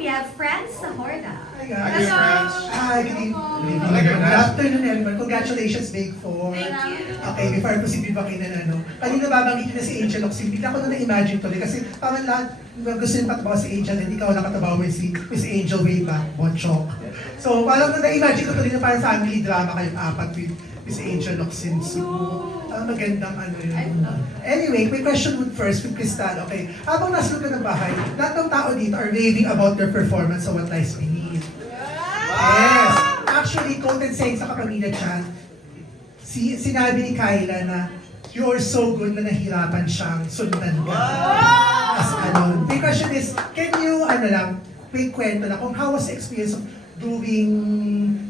we have Friends Sahorda. Hi guys. Hi, good evening. Good afternoon everyone. Congratulations, Big Four. Thank you. Okay, before I proceed, kanina babanggit na si Angel Locsin, bigla ko na na-imagine tuloy kasi parang lahat gusto yung katabaw si Angel, hindi ikaw nakatabaw with si Miss Angel way back, Bonchok. So parang na-imagine ko tuloy na parang family drama kayong apat with Miss Angel Locsin. So, magandang ano yun. Anyway, may question would first with Crystal. Okay, habang nasa loob ka ng bahay, lahat ng tao dito are raving about their performance sa What Lies Beneath. Yes! Actually, quoted saying sa Kapamilya Chan, sinabi ni Kyla na you're so good na nahirapan siyang sundan ka. As ano. The question is, can you, may kwento na kung how was the experience of doing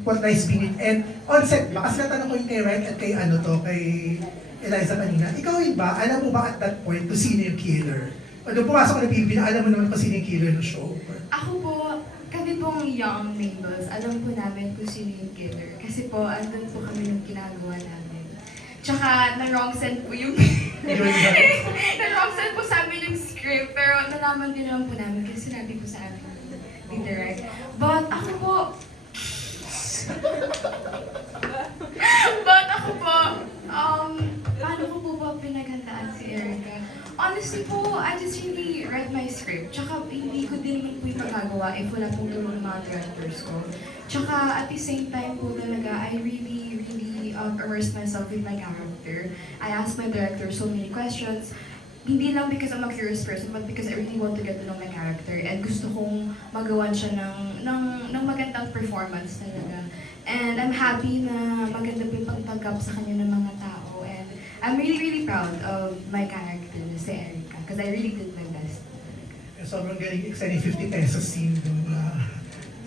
What Lies Beneath? And on set ba? Kasi natanong ko yung kay Ryan at kay kay Eliza kanina. Ikaw yun ba? Alam mo ba at that point kung sino yung killer? O nung pumasok ka na PBB na alam mo naman kung sino yung killer ng show? Ako po, kami pong young Mabels, alam po namin kung sino yung killer. Kasi po, andun po kami nung ginagawa namin. Tsaka, na-wrong send po yung... na-wrong send po sa amin yung script, pero nalaman din naman po namin kasi sinabi po sa amin ni Direct. But ako po... paano ko po ba pinaghandaan si Erica? Honestly po, I just really read my script. Tsaka hindi ko din naman po yung magagawa if wala pong tulong ng mga directors ko. Tsaka at the same time po talaga, I really immersed myself in my character. I asked my director so many questions. Hindi lang because I'm a curious person, but because I really want to get to know my character. And gusto kong magawan siya ng magandang performance talaga. And I'm happy na maganda po yung pagtanggap sa kanya ng mga tao. And I'm really proud of my character, si Erica, because I really did my best. Sobrang galing, exciting 50 pesos scene dun.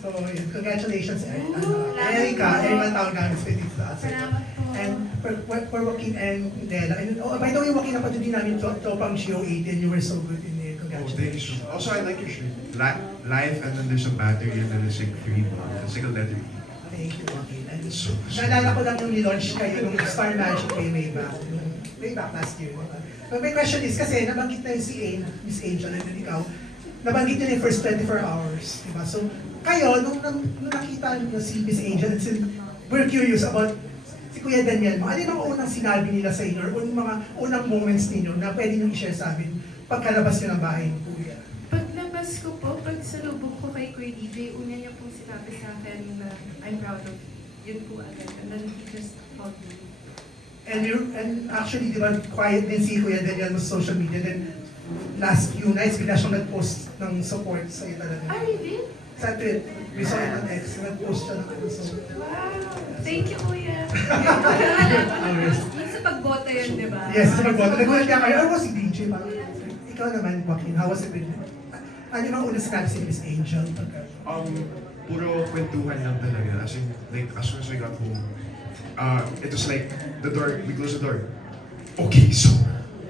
So, yun, congratulations, Erica. Everyone tawag namin sa Petit Stars. Salamat po. And for Joaquin and Dela. And by the way, Joaquin, napatuloy namin Topang Show 18. You were so good in it. Oh, thank you. Congratulations. Also, I like your shirt. Life and then there's a battery and then there's like 3 more. It's like a letter E. Thank you, Joaquin. And So, naalala ko lang yung nilaunch kayo nung Star Magic way back last year. Diba? But my question is, kasi nabanggit na yung si Miss Angel, and then ikaw, nabanggit nyo na yung first 24 hours. Diba? So, kayo, nung nakita nyo si Miss Angel, we're curious about si Kuya Daniel mo. Ano yung mga unang sinabi nila sa inyo, or yung mga unang moments ninyo na pwede nyo i-share sa amin pagkalabas nyo ng bahay ni Kuya? Paglabas ko po, pag salubong ko kay Kuya DJ, una niya pong sinabi sa akin na I'm proud of yun po agad. And then he just told me. And actually, di ba, quiet din si Kuya Daniel mo sa social media. Then, last few nights, bigla siyang nag-post ng support sa'yo talaga. Ah, really? Sa tweet, we saw it on X, nag-post siya ng ano. So, Wow! Thank you, Kuya! Yung sa pagboto yun, di ba? yes, sa magboto. Nagulat ka kayo, ano si DJ? Parang, ikaw naman, Joaquin, how was it with you? Ano yung mga unang sinabi si Miss Angel? puro kwentuhan lang talaga. As in, like, as soon as I got home, it was like, the door, we closed the door. Okay, so,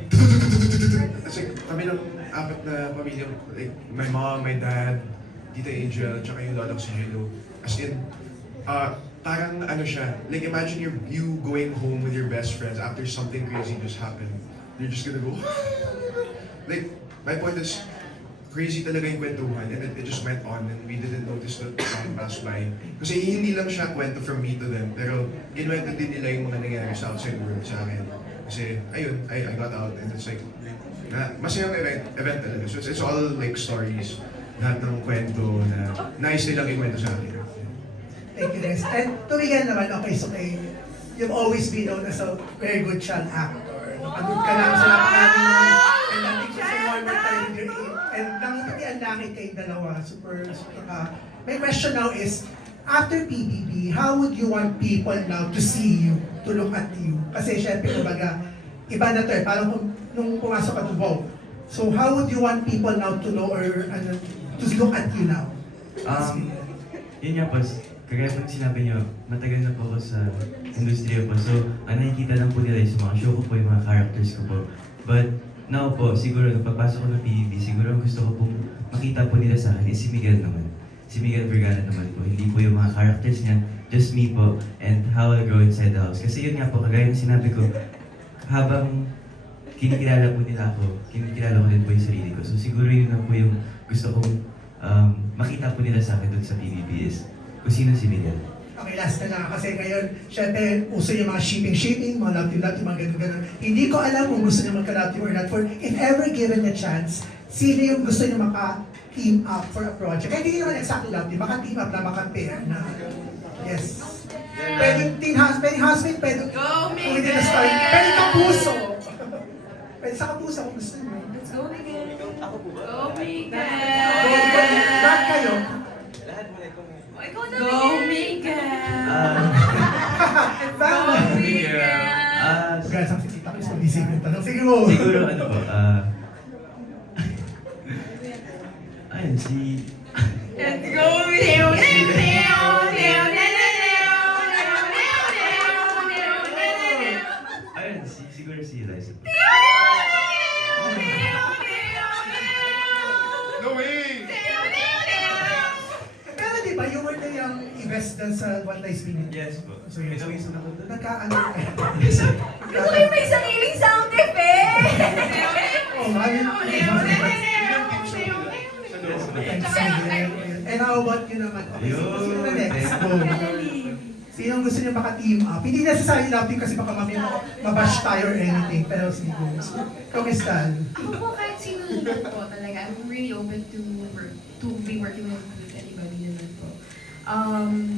it's like, kami lang apat na pamilya, like, my mom, my dad, Tita Angel, tsaka yung lola ko si Jello. As in, parang ano siya, like imagine you going home with your best friends after something crazy just happened. You're just gonna go, like, my point is, crazy talaga yung kwentuhan and it just went on and we didn't notice that time passed by. Kasi hindi lang siya kwento from me to them, pero ginuwento din nila yung mga nangyayari sa outside world sa akin. Kasi, ayun, I got out and it's like, masayang event talaga. So it's all like stories, lahat ng kwento na nice nilang ikwento sa akin. Thank you, guys. And tumigan naman, okay, so you've always been known as a very good child actor. Napanood ka namin sa napakanin mo. And I think sa one more time with your and nangitian langit kayong dalawa. Super ka. My question now is, after PBB, how would you want people now to see you, to look at you? Kasi syempre, kumbaga, iba na to eh. Parang nung pumasok ka to Vogue. So how would you want people now to know or to look at you now? Yun nga po, kagaya po sinabi niyo, matagal na po ako sa industriya po. So, ang nakikita lang po nila is mga show ko po, yung mga characters ko po. But now po, siguro nung papasok ko ng PBB, siguro ang gusto ko pong makita po nila sa akin is si Miguel naman. Si Miguel Vergara naman po. Hindi po yung mga characters niya, just me po, and how I grow inside the house. Kasi yun nga po, kagaya ng sinabi ko, habang kinikilala po nila ako, kinikilala ko din po yung sarili ko. So siguro yun na po yung gusto kong makita po nila sa akin dun sa PBB is kung sino si Miguel. Okay, last na lang. Kasi ngayon, syempre, uso yung mga shipping, mga love-team, mga ganun-ganun. Hindi ko alam kung gusto niyo magka-love team or not. For if ever given a chance, sino yung gusto niyo maka-team up for a project? Kaya hindi naman exactly love team, maka-team up na, maka-pair na. Yes. Pwede teen husband, pwede husband, pwede pwede na story. Pwede kapuso. Pwede sa kapuso kung gusto niyo. Let's go, Miguel. Go, Miguel! Lahat kayo. Oh, ikaw na, Go, Miguel. Tama. Miguel. Guys, ang sikita ko is mag-isip yung tanong. Sige mo. Siguro ano po, ayun, si... Let's go, Miguel! Ayun, siguro si Liza. No way! Pero di ba, you were the young invest dun sa What Lies Beneath. Yes po. So yun, so Ito ako doon. nagkaano. Gusto ko yung may sariling sound effect. Oh, Yes po. And how about you naman? Okay, sino na next? Go. Sino gusto niyo maka-team up? Hindi necessarily love team kasi baka mabash tayo or anything. Pero sige. Ikaw, Crystal. Ako po kahit sino naman po talaga. I'm really open to be working with anybody naman po.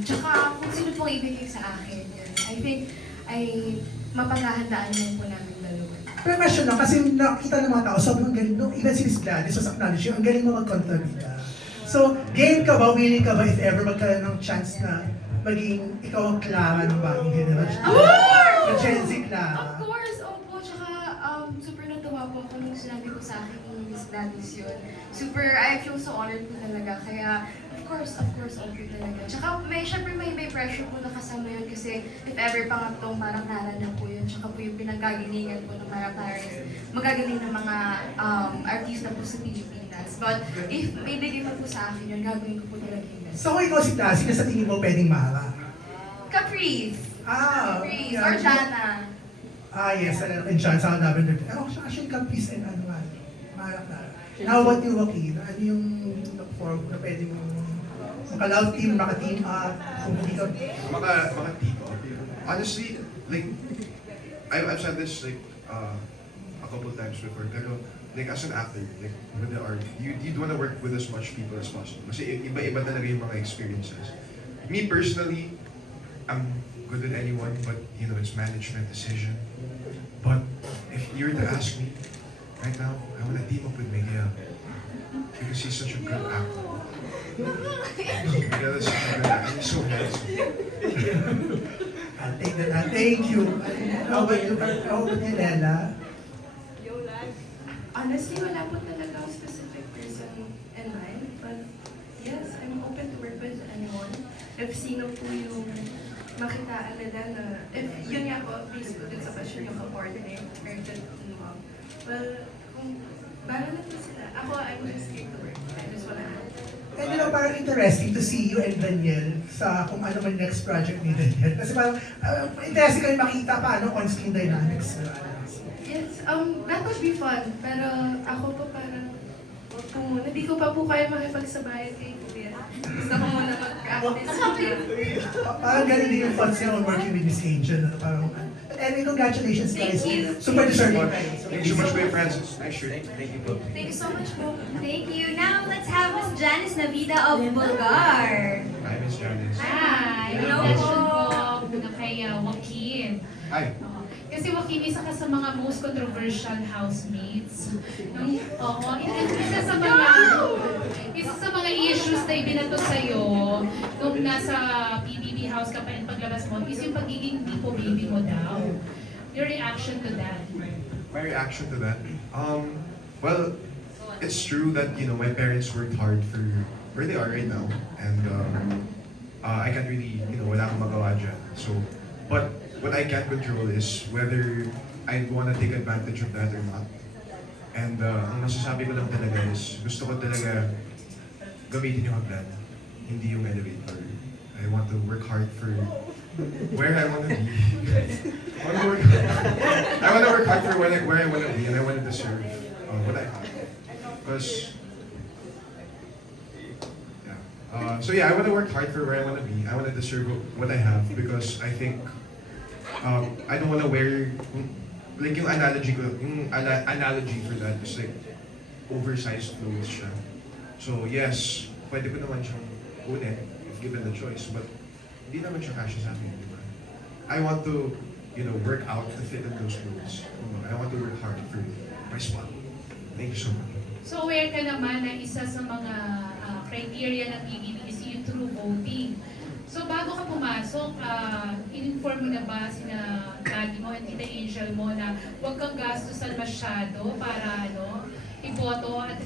Tsaka kung sino pong ibigay sa akin, yun. I think ay mapaghahandaan lang po namin dalawa. Pero question lang, kasi nakita ng mga tao, sobrang galing, no? Even si Miss Gladys was acknowledged you, ang galing mo magkontrabida. So, game ka ba, willing ka ba if ever magkaroon ng chance na maging ikaw ang Clara ng bagong generation? Na Gen Z Clara. Of course, opo. Tsaka super natuwa po ako nung sinabi ko sa akin ni Miss Gladys yun. Super, I feel so honored po talaga. Kaya, of course, okay talaga. Tsaka syempre may pressure po na kasama yun kasi if ever pangatong parang Clara na po yun. Tsaka po yung pinagkagalingan po ng mga parents. Magagaling ng mga artista po sa Pilipinas. But if may bigay pa po sa akin yun, gagawin ko po talaga yung best. So, kung ikaw si Clara, sino sa tingin mo pwedeng maharap? Caprice! Caprice. Or Jana. Yes, and John sa Lavender. Actually, Caprice and ano nga, maharap na. How about you, Joaquin? Ano yung look for na pwede mo maka-love team, maka-team up, kung hindi ka... Maka-team up. Honestly, like, I've said this like a couple times before, pero like as an actor, like with the art, you'd want to work with as much people as possible. Kasi iba-iba talaga yung mga experiences. Me personally, I'm good with anyone, but you know, it's management decision. But if you were to ask me, right now, I want to team up with Miguel. Because he's such a good actor. Miguel is such a good actor. He's so handsome. I'll take that. Thank you. How about you, Lela? Honestly, wala po talaga akong specific person in mind. But yes, I'm open to work with anyone. If sino po yung makitaan nila na, if yun nga po, based po dun sa question yung ka-coordinate or the team up. Well, kung bahala na po sila. Ako, I'm just here to work. I just wanna help. And you know, parang interesting to see you and Daniel sa kung ano man next project ni Daniel. Kasi parang interesting kami makita paano on-screen dynamics. Yes, that would be fun. Pero ako po parang, kung hindi ko pa po kaya makipagsabayan kay Kuya. Gusto ko muna mag-practice. Parang ganun din yung thoughts niya on working with Miss Angel. Parang, but anyway, congratulations guys. Thank you. Super deserving. Thank you so much, Kuya Francis. Nice shirt. Thank you po. Thank you so much po. Thank you. Now, let's have Miss Janice Navida of Bulgar. Hi, Miss Janice. Hi! Hello Question po. ko na kay Joaquin. Hi. Kasi Joaquin, isa ka sa mga most controversial housemates. Oo, isa sa mga issues na ibinato sa'yo nung nasa PBB house ka pa and paglabas mo is yung pagiging Bipo baby mo daw. Your reaction to that? My reaction to that? Well, it's true that, you know, my parents worked hard for where they are right now. And I can't really, you know, wala akong magawa dyan. So, but what I can control is whether I want to take advantage of that or not. And ang masasabi ko lang talaga is, gusto ko talaga gamitin yung hagdan, hindi yung elevator. I want to work hard for where I want to be. I want to work hard for where I want to be, and I want to deserve what I have. Because, yeah, So yeah, I want to work hard for where I want to be. I want to deserve what I have because I think I don't want to wear like yung analogy for that is like oversized clothes siya. So yes, pwede ko naman siyang kunin if given the choice, but hindi naman siya kasya sa akin, di ba? I want to, work out to fit in those clothes. I want to work hard for my spot. Thank you so much. So aware ka naman na isa sa mga criteria ng PBB is yung true voting. So bago ka pumasok, in-inform mo na ba sina Daddy mo at Tita Angel mo na huwag kang gastusan masyado para iboto at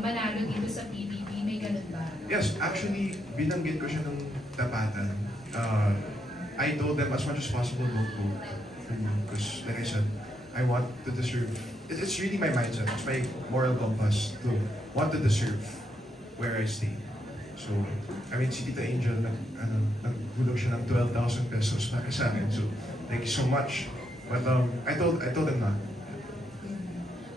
manalo dito sa PBB? May ganun ba? Yes, actually, binanggit ko siya ng tapatan. I told them as much as possible don't vote for me because like I said, I want to deserve, it's really my mindset, it's my moral compass to want to deserve where I stay. So, I mean, si Tita Angel, naghulog siya ng 12,000 pesos para sa akin. So, thank you so much. But I told them not.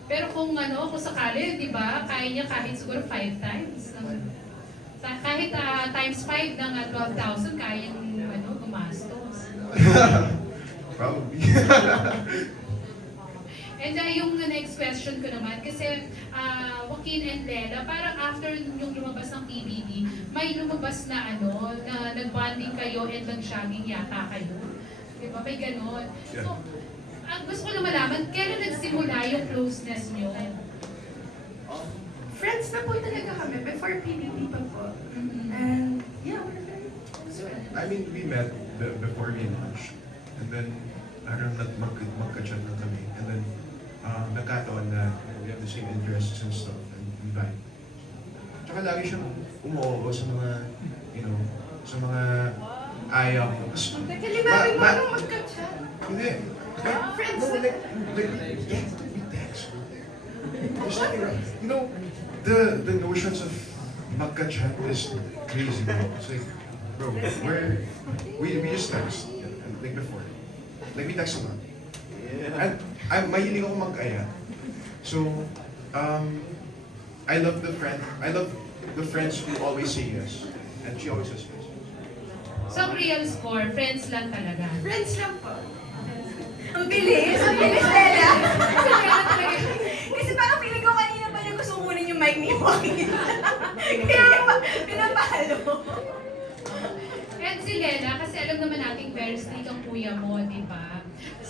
Pero kung sakali, di ba, kaya niya kahit siguro 5 times. Kahit times 5 ng 12,000, kaya gumastos. Probably. And yung next question ko naman, kasi Joaquin and Lela, parang after yung lumabas ng PBB, may lumabas na na nag-bonding kayo and nag-shagging yata kayo. Di ba? May ganon. Yeah. So, gusto ko na malaman, kailan nagsimula yung closeness nyo? Friends na po talaga kami before PBB pa po. And yeah, we're very close. I mean, we met before we launched. And then, magka-chat na kami. And then, nagkataon na we have the same interests and stuff. And we vibe. Tsaka lagi siyang umuo sa mga, sa mga ayaw ko. Nagkalimawin mo nung magka-chat. Hindi. Friends No, na. we text. There's nothing wrong. The notions of magka-chat is crazy, bro. It's like, bro, we just text. Like before. Like we text a lot. And mahilig ako mag-aya. So, I love the friends who always say yes. And she always says yes. So, ang real score, friends lang talaga. Friends lang po. Ang bilis! Ang bilis, Lela! Kasi parang feeling ko kanina pa niya gusto kunin yung mic ni Joaquin. Kaya pinapalo. And si Lela, kasi alam naman natin very strict ang kuya mo, di ba?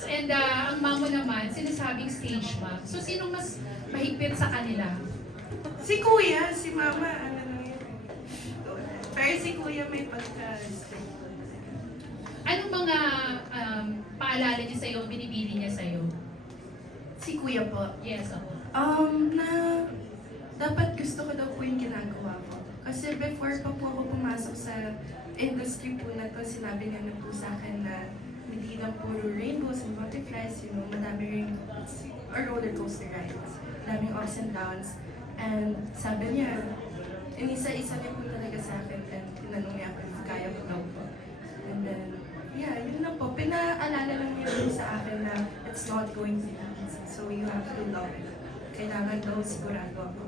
And ang mamo naman, sinasabing stage mom. So, sinong mas mahigpit sa kanila? Si Kuya, si Mama, lang yun. Pero si Kuya may Anong mga paalala niya sa'yo, binibili niya sa'yo? Si Kuya po. Yes, ako. Na dapat gusto ko daw po yung ginagawa ko. Kasi before pa po ako pumasok sa industry po na to, sinabi niya na po sa akin na hindi lang puro rainbows and butterflies, madami rin roller coaster rides, daming ups and downs. And sabi niya, inisa-isa niya po talaga sa akin and tinanong niya ako if kaya ko daw po. And then, yeah, yun lang po. Pinaalala lang niya po sa akin na it's not going to be easy. So you have to love it. Kailangan daw sigurado ako.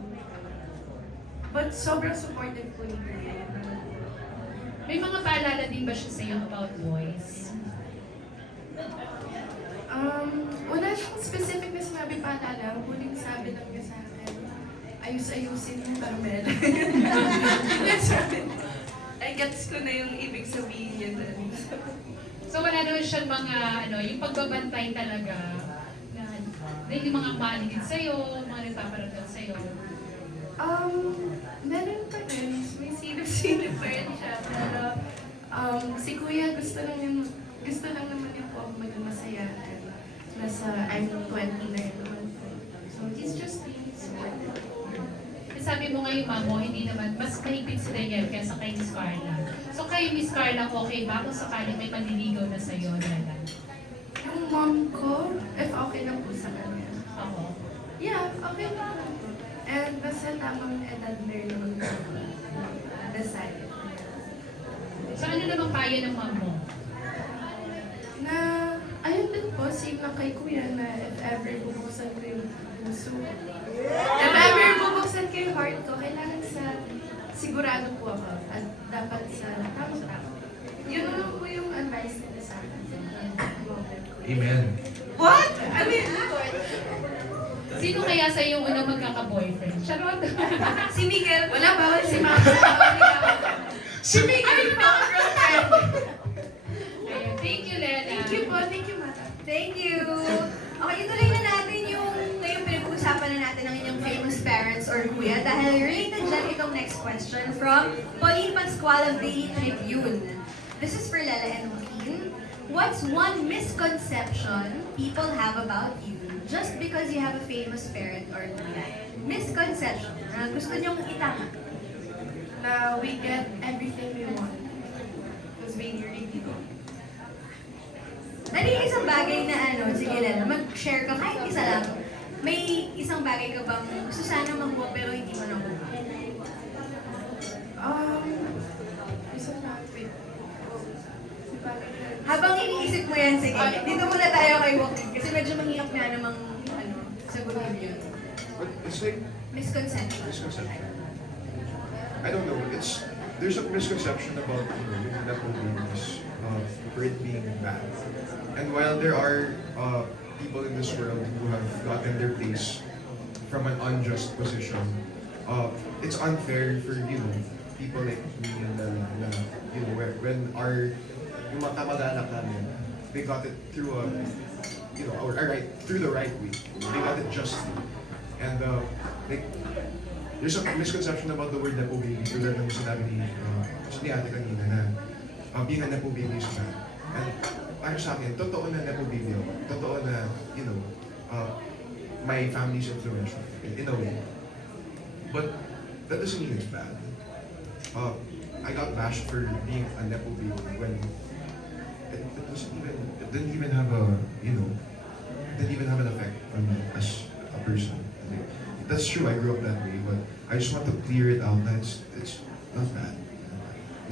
But sobrang supportive po ni Kuya. May mga paalala din ba siya sa'yo about boys? Wala siyang specific na sinabi paalala. Huling sabi lang niya sa akin, ayus-ayusin yung Carmel. I gets ko na yung ibig sabihin niya doon. So wala naman siyang mga, yung pagbabantay talaga na yung mga maligid sa'yo, mga nagpaparamdam sa'yo. Meron pa rin. May silip-silip pa rin siya. Pero si Kuya gusto lang naman niya po ako maging masaya. Nasa, I'm 20 na rin naman po. So he's just being supportive. Sabi mo ngayon, mamo, hindi naman, mas mahigpit si Daniel kaysa kay Miss Carla. So kayo, Miss Carla, okay ba kung sakaling may manliligaw na sa'yo, Nala? Yung mom ko, if okay lang po sa kanya. Ako. Yeah, okay lang po. And basta tamang edad na rin naman po. Decide. So ano naman kaya ng mom mo? Na, ayun din po, same lang kay Kuya na if ever bubuksan ko yung puso. If ever bubuksan ko yung heart ko, kailangan sigurado po ako. At Amen. What? I mean, Sino kaya sa yung unang magkaka-boyfriend? Charot! si Miguel. Wala, bawal si Mama. Bawal ni Mama. Si Miguel yung mga girlfriend. Ayan, thank you, Lena. Thank you po. Thank you, Mata. Thank you. Okay, ituloy na natin yung ngayong pinag-uusapan na natin ng inyong famous parents or kuya dahil related dyan itong next question from Pauline Pascual of Daily Tribune. This is for Lela and Joaquin. What's one misconception people have about you just because you have a famous parent or kuya? Misconception na gusto nyong itama. Na we get everything we want. Because we really don't. Ano yung isang bagay na ano, sige Lela, mag-share ka kahit isa lang. May isang bagay ka bang gusto sana makuha pero hindi mo nakuha? Isa na, wait. Habang iniisip mo yan, sige, dito muna tayo kay Joaquin kasi medyo mahirap nga namang ano, sagutin yun. But it's like Misconception. misconception. I don't know. There's a misconception about yung Nepo babies for it being bad. And while there are people in this world who have gotten their place from an unjust position, it's unfair for people like me and when yung mga kamag-anak namin, they got it through through the right way. They got it justly. And like, there's a misconception about the word Nepo baby. Tulad ng sinabi ni ate kanina na being a Nepo baby is bad. And para sa akin, totoo na Nepo baby ako. Totoo na, my family's influential in a way. But that doesn't mean it's bad. I got bashed for being a Nepo baby when it didn't even have an effect on me as a person. Like, that's true, I grew up that way, but I just want to clear it out that it's not bad.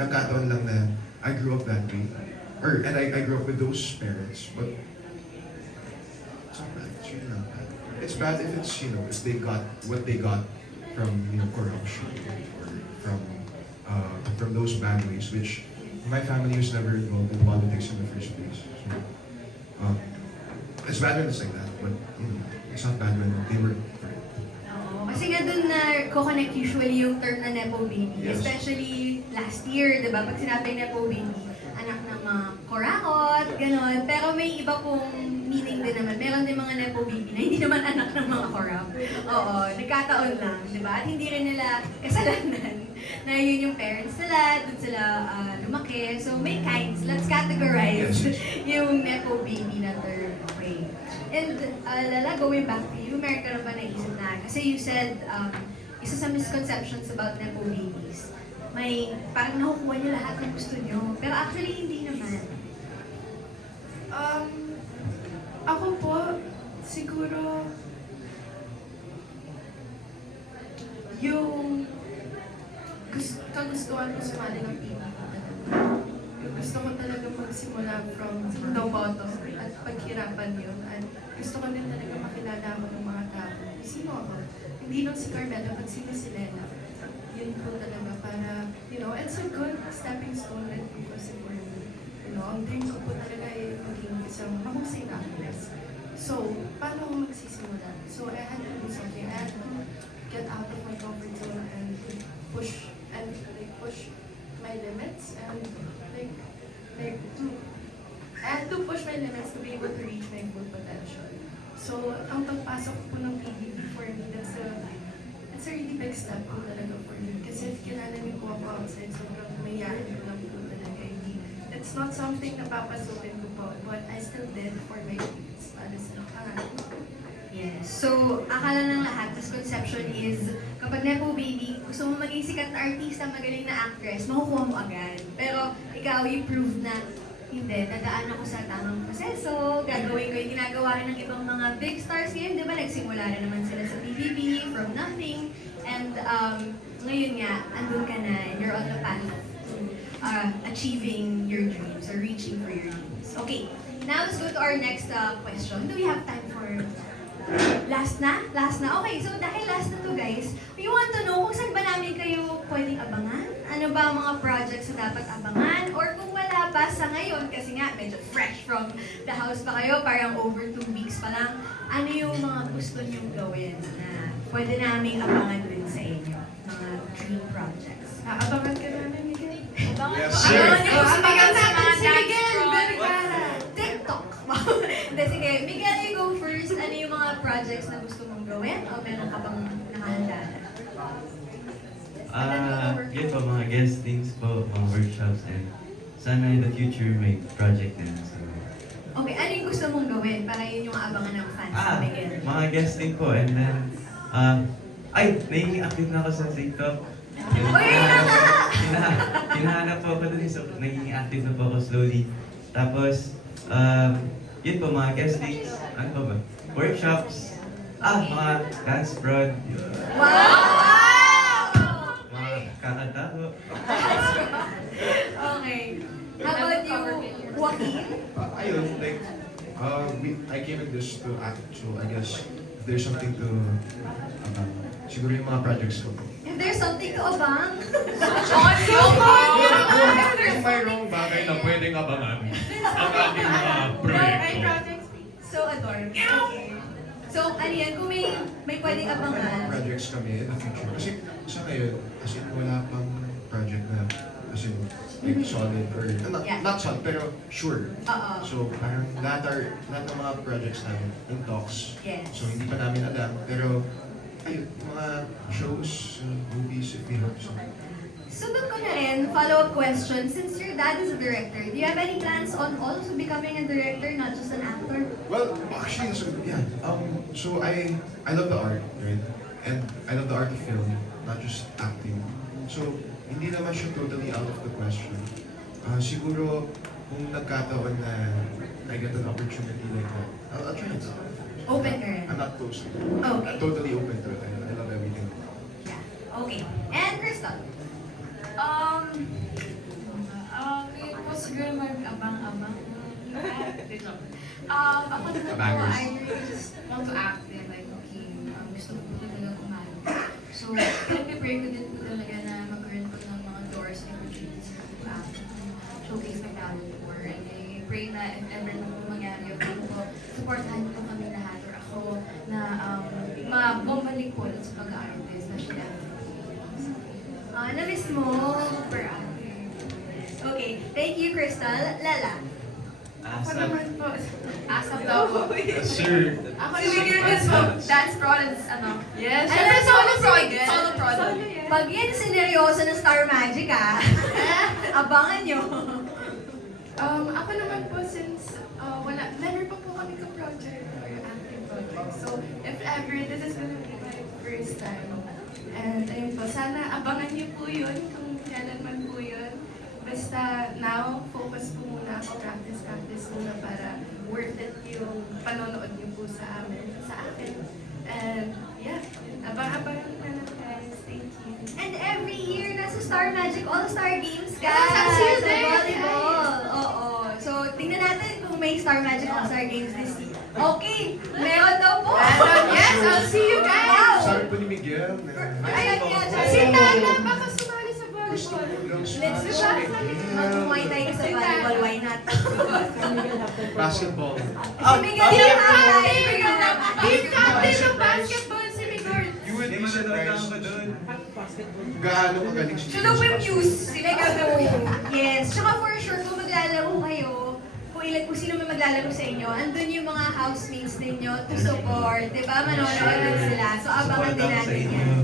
Nagkataon lang na I grew up that way. And I grew up with those parents, but it's not bad. It's really not bad. It's bad if it's, if they got what they got from, corruption or from those bad ways, which my family was never involved in politics in the first place. So, it's bad when it's like that, but, it's not bad when they were for it. Oo, kasi nga dun na ko-connect usually yung term na Nepo baby. Yes. Especially last year, di ba? Pag sinabi Nepo baby, anak ng mga korakot, ganon. Pero may iba pong meaning din naman. Meron din mga Nepo baby na hindi naman anak ng mga korak. Oo, nagkataon lang, di ba? At hindi rin nila kasalanan na yun yung parents nila, dun sila lumaki. So may kinds. Let's categorize yung Nepo baby na term. Okay. And Lala, going back to you, meron ka na ba naisip na? Kasi you said, isa sa misconceptions about Nepo babies, may parang nakukuha niyo lahat ng gusto niyo. Pero actually, hindi naman. Ako po, siguro, yung kagustuhan ko sumali ng PBB. Gusto ko talaga magsimula from the bottom at paghirapan yun. At gusto ko din talaga makilala ako ng mga tao. Sino ako? Hindi lang si Carmela, but sino si Lena. Yun po talaga para, it's a good stepping stone rin po kasi for me. Ang dream ko po talaga ay maging isang mahusay na actress. So, paano ako magsisimula? So, I had to do something. I had to get out of my comfort zone and push my limits and I had to push my limits to be able to reach my full potential. So, ang pagpasok po ng PBB for me, it's a really big step po talaga for me. Kasi if kilala niyo po ako outside, sobrang mayayain ko lang po talaga. It's not something na papasukin ko po, but I still did for my kids. Para sa Yes. So, akala ng lahat, misconception is, kapag Nepo baby, gusto mo maging sikat na artista, magaling na actress, makukuha mo agad. Pero, ikaw, you proved na, hindi, dadaan ako sa tamang proseso, gagawin ko yung ginagawa rin ng ibang mga big stars ngayon, di ba? Nagsimula rin naman sila sa PBB, from nothing. And, ngayon nga, andun ka na, you're on the path to achieving your dreams, or reaching for your dreams. Okay, now let's go to our next question. Do we have time for... Last na? Last na? Okay, so dahil last na to guys, we want to know kung saan ba namin kayo pwedeng abangan? Ano ba ang mga projects na dapat abangan? Or kung wala pa sa ngayon, kasi nga medyo fresh from the house pa kayo, parang over 2 weeks pa lang, ano yung mga gusto niyong gawin na pwede naming abangan din sa inyo? Mga dream projects. Abangan ka namin, Miguel. Yes, sir. Abangan niyo si Miguel sa mga Si Miguel, Vergara. TikTok. Hindi, sige. Miguel, you go first. Ano yung mga projects na gusto mong gawin? O meron ka bang nakahanda na? Yun po, mga guestings po, mga workshops, and sana in the future may project din. So, Okay, ano yung gusto mong gawin para yun yung abangan ng fans ni Miguel? mga guesting po, and then, naging active na ako sa TikTok. Uy, yun na nga! Hinahanap po ako dun, so naging active na po ako slowly. Tapos, yun po, mga guestings, ano pa ba? Workshops, mga dance prod, Wow! mga kakanta po. Okay. How about you, Joaquin? Ayun, like, I came in this to act, so I guess if there's something to, siguro yung mga projects ko. If there's something to abang. Yung mayroong bagay na pwedeng abangan ang ating mga proyekto. So adorable. Okay. So, ano yan, kung may pwedeng abangan. Projects kami in the future. Kasi sa ngayon, as in wala pang project na as in like solid or Yeah. not solid pero sure. Oo. So parang lahat ng mga projects namin in talks. Yes. So hindi pa namin alam pero ayun, mga shows, movies, if we hope so. Sunod ko na rin, follow-up question. Since your dad is a director, do you have any plans on also becoming a director, not just an actor? Well, actually, yeah. So I love the art, right? And I love the art of film, not just acting. So hindi naman siya totally out of the question. Siguro kung nagkataon na I get an opportunity like that, I'll try it. Open ka rin. I'm not close. Okay. I'm totally open to it. I love everything. Yeah. Okay. And Crystal? Yun po siguro mag-abang-abang. Ako naman po, Abangers. I really just want to act din. Like, okay, gusto ko po talaga kumano. So, pinag-prepare ko din po talaga na magkaroon po ng mga doors and opportunities to act, showcase my talent more. And I pray na if ever na po mangyari, okay po, supportahan po kami lahat or ako na bumalik po dun sa pag-aartist na siya. Na-miss mo? Per Okay. Thank you, Crystal. Lala? Ako naman po. Asap daw po. Yes, sir. Ako yung dance products, Yes. Alam mo, solo project. Solo, Pag yan sineryoso ng Star Magic, abangan nyo. Ako naman po since never pa po kami ka-project or acting project. So, if ever, this is gonna be my first time. And ayun po, sana abangan niyo po yun kung kailan man po yun. Basta now, focus po muna ako, practice muna para worth it yung panonood niyo po sa akin. And yeah, abang-abangan na lang guys. Thank you. And every year, nasa Star Magic All-Star Games, guys! Yes, I'll see you Sa there, volleyball. Oo. So, tingnan natin kung may Star Magic All-Star Games this year. Okay, meron daw po! Yes, I'll see you guys! Wow! Sabi po ni Miguel na Ayan nga, Si Tana, baka sumali sa gusto volleyball. ko lang Let's do that. Mag-muay tayo sa volleyball, why not? basketball. Si Miguel yung tatay! Team captain ng basketball si Miguel. You would be Hindi ko surprised doon. gaano kagaling si Siya daw po yung muse. Si Miguel daw. Yes. Tsaka for sure, kung maglalaro kayo, kung sino man maglalaro sa inyo, andun yung mga housemates ninyo to support. Diba? Manonood din sila. So, abangan din natin yan.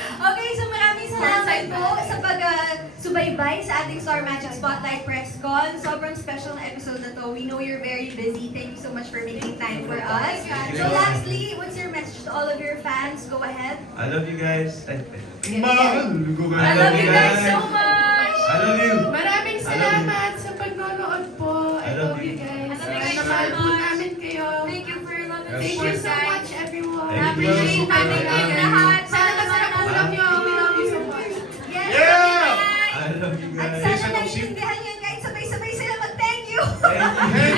Okay, so maraming salamat po sa pag-subaybay sa ating Star Magic Spotlight Press Con. Sobrang special na episode na to. We know you're very busy. Thank you so much for making time for us. So lastly, what's your message to all of your fans? Go ahead. I love you guys. Mahal ko I love you guys so much! I love you. Maraming salamat sa pagnonood po. I love you guys. Mahal po namin kayo. Thank you for loving Yes, Thank you so much, everyone. Thank you. Appreciate natin kayo lahat. Sana masarap ulam nyo. We love you so much. Yes, Yeah! guys! I love you At guys. sana naiintindihan yan kahit sabay-sabay sila mag-thank you. Thank you.